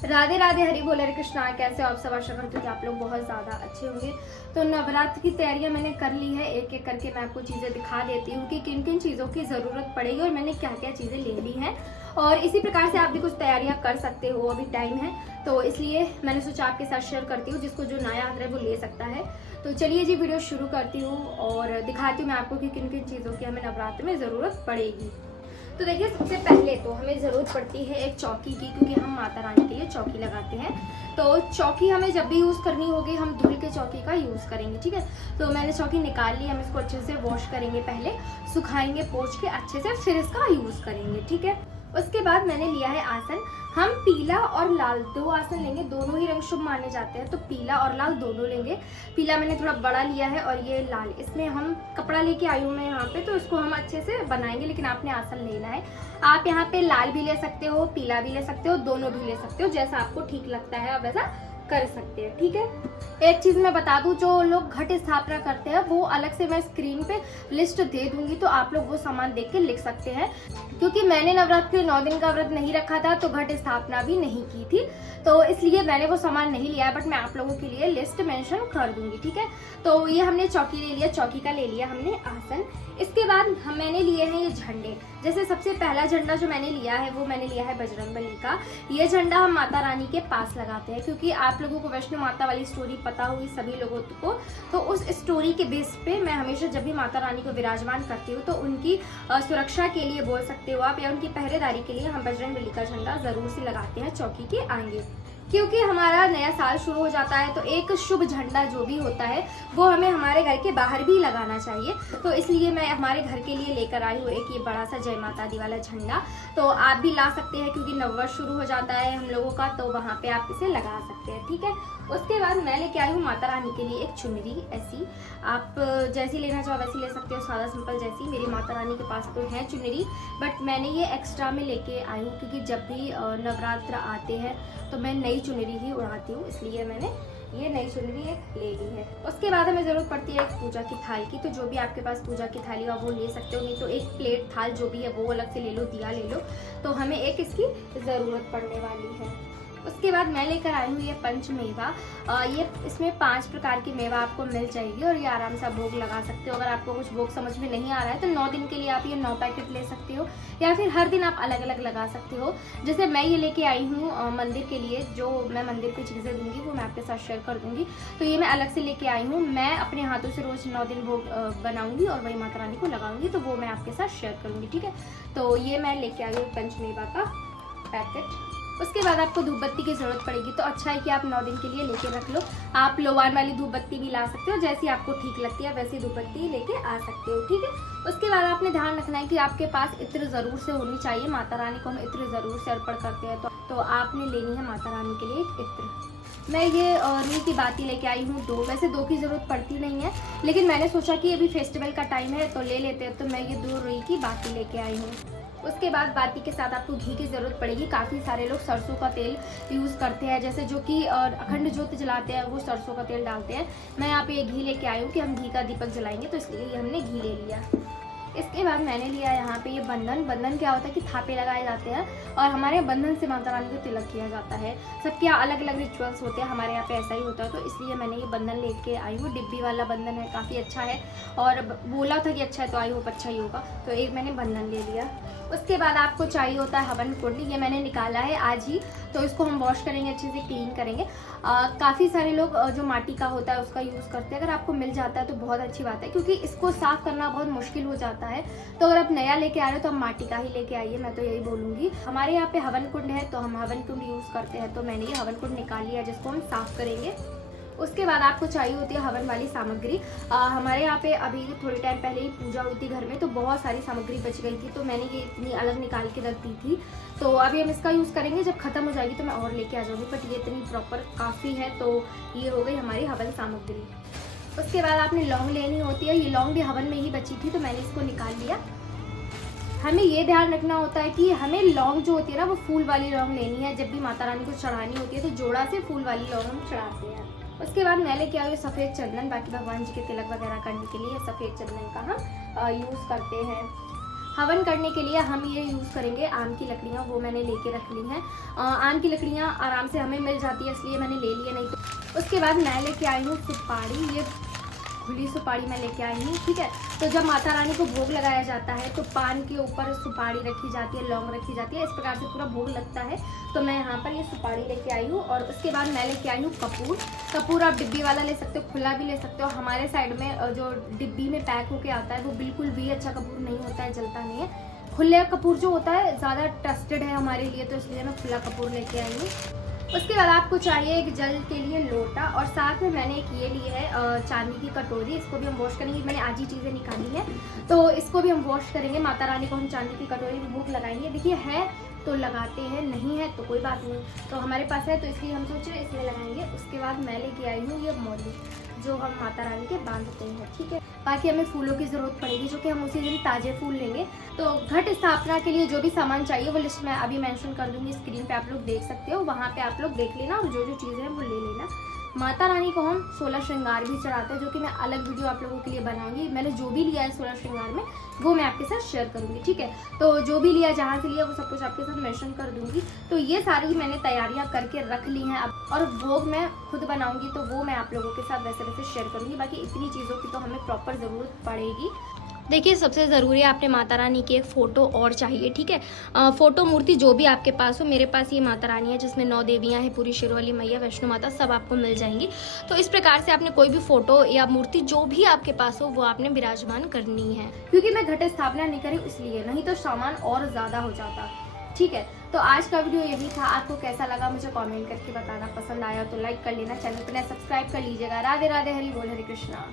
राधे राधे, हरि बोल, हरे कृष्णा। कैसे हो आप सब? आशा करती हूँ कि आप लोग बहुत ज़्यादा अच्छे होंगे। तो नवरात्र की तैयारियां मैंने कर ली है। एक एक करके मैं आपको चीज़ें दिखा देती हूँ कि किन किन चीज़ों की ज़रूरत पड़ेगी और मैंने क्या क्या चीज़ें ले ली हैं। और इसी प्रकार से आप भी कुछ तैयारियां कर सकते हो, अभी टाइम है तो इसलिए मैंने सोचा आपके साथ शेयर करती हूँ। जिसको जो नया आता है वो ले सकता है। तो चलिए जी, वीडियो शुरू करती हूँ और दिखाती हूँ मैं आपको कि किन किन चीज़ों की हमें नवरात्र में ज़रूरत पड़ेगी। तो देखिए, सबसे पहले तो हमें ज़रूरत पड़ती है एक चौकी की, क्योंकि हम माता रानी के लिए चौकी लगाते हैं। तो चौकी हमें जब भी यूज़ करनी होगी हम धुल के चौकी का यूज़ करेंगे, ठीक है। तो मैंने चौकी निकाल ली, हम इसको अच्छे से वॉश करेंगे, पहले सुखाएंगे पोंछ के अच्छे से, फिर इसका यूज़ करेंगे, ठीक है। उसके बाद मैंने लिया है आसन। हम पीला और लाल दो आसन लेंगे, दोनों ही रंग शुभ माने जाते हैं, तो पीला और लाल दोनों लेंगे। पीला मैंने थोड़ा बड़ा लिया है और ये लाल, इसमें हम कपड़ा लेके आई हूँ मैं यहाँ पे, तो इसको हम अच्छे से बनाएंगे। लेकिन आपने आसन लेना है। आप यहाँ पे लाल भी ले सकते हो, पीला भी ले सकते हो, दोनों भी ले सकते हो, जैसा आपको ठीक लगता है आप वैसा कर सकते हैं, ठीक है। एक चीज मैं बता दूं, जो लोग घट स्थापना करते हैं वो अलग से मैं स्क्रीन पे लिस्ट दे दूंगी, तो आप लोग वो सामान देख के लिख सकते हैं। क्योंकि मैंने नवरात्रि के 9 दिन का व्रत नहीं रखा था तो घट स्थापना भी नहीं की थी, तो इसलिए मैंने वो सामान नहीं लिया है। बट मैं आप लोगों के लिए लिस्ट मेंशन कर दूंगी, ठीक है। तो ये हमने चौकी ले लिया, चौकी का ले लिया हमने आसन। इसके बाद मैंने लिए हैं ये झंडे। जैसे सबसे पहला झंडा जो मैंने लिया है वो मैंने लिया है बजरंगबली का। ये झंडा हम माता रानी के पास लगाते हैं, क्योंकि आप लोगों को वैष्णो माता वाली स्टोरी पता हुई सभी लोगों को, तो उस स्टोरी के बेस पे मैं हमेशा जब भी माता रानी को विराजमान करती हूँ तो उनकी सुरक्षा के लिए बोल सकते हो आप, या उनकी पहरेदारी के लिए हम बजरंगबली का झंडा जरूर से लगाते हैं चौकी के आगे। क्योंकि हमारा नया साल शुरू हो जाता है तो एक शुभ झंडा जो भी होता है वो हमें हमारे घर के बाहर भी लगाना चाहिए। तो इसलिए मैं हमारे घर के लिए लेकर आई हूँ एक ये बड़ा सा जय माता दी वाला झंडा। तो आप भी ला सकते हैं, क्योंकि नववर्ष शुरू हो जाता है हम लोगों का, तो वहाँ पे आप इसे लगा सकते हैं, ठीक है। उसके बाद मैं लेके आई हूँ माता रानी के लिए एक चुनरी। ऐसी आप जैसी लेना चाहो वैसी ले सकते हो, सादा सिंपल जैसी। मेरी माता रानी के पास तो है चुनरी, बट मैंने ये एक्स्ट्रा में लेके आई हूँ, क्योंकि जब भी नवरात्र आते हैं तो मैं नई चुनरी ही उड़ाती हूँ, इसलिए मैंने ये नई चुनरी एक ले ली है। उसके बाद हमें जरूरत पड़ती है एक पूजा की थाल की। तो जो भी आपके पास पूजा की थाली हो वो ले सकते हो, नहीं तो एक प्लेट थाल जो भी है वो अलग से ले लो, दिया ले लो। तो हमें एक इसकी ज़रूरत पड़ने वाली है। उसके बाद मैं लेकर आई हूँ ये पंच मेवा। ये इसमें 5 प्रकार की मेवा आपको मिल जाएगी और ये आराम से भोग लगा सकते हो। अगर आपको कुछ भोग समझ में नहीं आ रहा है तो 9 दिन के लिए आप ये 9 पैकेट ले सकते हो, या फिर हर दिन आप अलग अलग लगा सकते हो। जैसे मैं ये लेके आई हूँ मंदिर के लिए, जो मैं मंदिर की चीज़ें दूंगी वो मैं आपके साथ शेयर कर दूंगी। तो ये मैं अलग से लेके आई हूँ। मैं अपने हाथों से रोज 9 दिन भोग बनाऊंगी और वही माता रानी को लगाऊंगी, तो वो मैं आपके साथ शेयर करूंगी, ठीक है। तो ये मैं लेके आई हूँ पंचमेवा का पैकेट। उसके बाद आपको धूप बत्ती की जरूरत पड़ेगी। तो अच्छा है कि आप 9 दिन के लिए लेके रख लो। आप लोवान वाली धूप बत्ती भी ला सकते हो, जैसी आपको ठीक लगती है वैसी धूप बत्ती लेके आ सकते हो, ठीक है। उसके बाद आपने ध्यान रखना है कि आपके पास इत्र जरूर से होनी चाहिए। माता रानी को हम इत्र जरूर से अर्पण करते हैं, तो आपने लेनी है माता रानी के लिए एक इत्र। मैं ये रुई की बाती लेके आई हूँ 2। वैसे 2 की जरूरत पड़ती नहीं है, लेकिन मैंने सोचा कि अभी फेस्टिवल का टाइम है तो ले लेते हैं, तो मैं ये 2 रुई की बाती लेके आई हूँ। उसके बाद बाती के साथ आपको घी की ज़रूरत पड़ेगी। काफ़ी सारे लोग सरसों का तेल यूज़ करते हैं, जैसे जो कि अखंड ज्योत जलाते हैं वो सरसों का तेल डालते हैं। मैं यहाँ पे ये घी लेके आई हूँ कि हम घी का दीपक जलाएंगे, तो इसलिए ये हमने घी ले लिया। इसके बाद मैंने लिया यहाँ पे ये बंधन। बंधन क्या होता है कि थापे लगाए जाते हैं और हमारे बंधन से माता रानी को तिलक किया जाता है। सबके यहाँ अलग अलग रिचुअल्स होते हैं, हमारे यहाँ पे ऐसा ही होता है, तो इसलिए मैंने ये बंधन लेके आई हूँ। डिब्बी वाला बंधन है, काफ़ी अच्छा है और बोला था कि अच्छा है तो आई होप अच्छा ही होगा, तो एक मैंने बंधन ले लिया। उसके बाद आपको चाहिए होता है हवन कुंड। ये मैंने निकाला है आज ही, तो इसको हम वॉश करेंगे, अच्छे से क्लीन करेंगे। काफ़ी सारे लोग जो माटी का होता है उसका यूज़ करते हैं। अगर आपको मिल जाता है तो बहुत अच्छी बात है, क्योंकि इसको साफ़ करना बहुत मुश्किल हो जाता है। तो अगर आप नया लेके आ रहे हो तो हम माटी का ही लेके आइए, मैं तो यही बोलूँगी। हमारे यहाँ पे हवन कुंड है तो हम हवन कुंड यूज़ करते हैं, तो मैंने ये हवन कुंड निकाल लिया जिसको हम साफ़ करेंगे। उसके बाद आपको चाहिए होती है हवन वाली सामग्री। हमारे यहाँ पे अभी थोड़ी टाइम पहले ही पूजा हुई थी घर में, तो बहुत सारी सामग्री बच गई थी, तो मैंने ये इतनी अलग निकाल के रख दी थी। तो अभी हम इसका यूज़ करेंगे, जब खत्म हो जाएगी तो मैं और लेके आ जाऊँगी, बट ये इतनी प्रॉपर काफ़ी है। तो ये हो गई हमारी हवन सामग्री। उसके बाद आपने लौंग लेनी होती है। ये लौंग भी हवन में ही बची थी तो मैंने इसको निकाल लिया। हमें ये ध्यान रखना होता है कि हमें लौंग जो होती है ना वो फूल वाली लौंग लेनी है। जब भी माता रानी को चढ़ानी होती है तो जोड़ा से फूल वाली लौंग हम चढ़ाते हैं। उसके बाद मैं लेके आई सफ़ेद चंदन। बाकी भगवान जी के तिलक वगैरह करने के लिए सफ़ेद चंदन का हम यूज़ करते हैं। हवन करने के लिए हम ये यूज़ करेंगे आम की लकड़ियाँ, वो मैंने लेके रख ली हैं। आम की लकड़ियाँ आराम से हमें मिल जाती है, इसलिए मैंने ले लिया। नहीं तो उसके बाद मैं लेके आई हूँ सुपारी, ये खुली सुपारी मैं लेके आई हूँ, ठीक है। तो जब माता रानी को भोग लगाया जाता है तो पान के ऊपर सुपारी रखी जाती है, लौंग रखी जाती है, इस प्रकार से पूरा भोग लगता है। तो मैं यहाँ पर ये सुपारी लेके आई हूँ। और उसके बाद मैं लेके आई हूँ कपूर। कपूर आप डिब्बी वाला ले सकते हो, खुला भी ले सकते हो। हमारे साइड में जो डिब्बी में पैक होके आता है वो बिल्कुल भी अच्छा कपूर नहीं होता है, जलता नहीं है। खुला कपूर जो होता है ज़्यादा ट्रस्टेड है हमारे लिए, तो इसलिए मैं खुला कपूर लेके आई हूँ। उसके बाद आपको चाहिए एक जल के लिए लोटा, और साथ में मैंने एक ये ली है चांदी की कटोरी। इसको भी हम वॉश करेंगे, मैंने आज ही चीज़ें निकाली है तो इसको भी हम वॉश करेंगे। माता रानी को हम चांदी की कटोरी में भोग लगाएंगे। देखिए है तो लगाते हैं, नहीं है तो कोई बात नहीं, तो हमारे पास है तो इसलिए हम सोच रहे हैं इसमें लगाएंगे। उसके बाद मैं लेके आई हूँ ये मौली, जो हम माता रानी के बांधते हैं, ठीक है। बाकी हमें फूलों की ज़रूरत पड़ेगी, जो कि हम उसी दिन ताज़े फूल लेंगे। तो घट स्थापना के लिए जो भी सामान चाहिए वो लिस्ट मैं अभी मेंशन कर दूंगी, स्क्रीन पे आप लोग देख सकते हो, वहाँ पे आप लोग देख लेना और जो जो चीज़ें हैं वो ले लेना। माता रानी को हम 16 श्रृंगार भी चढ़ाते हैं, जो कि मैं अलग वीडियो आप लोगों के लिए बनाऊंगी। मैंने जो भी लिया है 16 श्रृंगार में वो मैं आपके साथ शेयर करूंगी, ठीक है। तो जो भी लिया, जहाँ से लिया, वो सब कुछ आपके साथ मेंशन कर दूंगी। तो ये सारी मैंने तैयारियां करके रख ली हैं अब, और भोग मैं खुद बनाऊंगी तो वो मैं आप लोगों के साथ वैसे वैसे शेयर करूंगी। बाकी इतनी चीज़ों की तो हमें प्रॉपर ज़रूरत पड़ेगी। देखिए सबसे ज़रूरी है, आपने माता रानी की एक फ़ोटो और चाहिए, ठीक है। फ़ोटो मूर्ति जो भी आपके पास हो, मेरे पास ये माता रानी है जिसमें 9 देवियाँ हैं, पूरी शेरवाली मैया, वैष्णो माता, सब आपको मिल जाएंगी। तो इस प्रकार से आपने कोई भी फ़ोटो या मूर्ति जो भी आपके पास हो वो आपने विराजमान करनी है। क्योंकि मैं घट स्थापना नहीं करी इसलिए, नहीं तो सामान और ज़्यादा हो जाता, ठीक है। तो आज का वीडियो यही था। आपको कैसा लगा मुझे कमेंट करके बताना। पसंद आया तो लाइक कर लेना, चैनल को सब्सक्राइब कर लीजिएगा। राधे राधे, हरि बोल, हरे कृष्णा।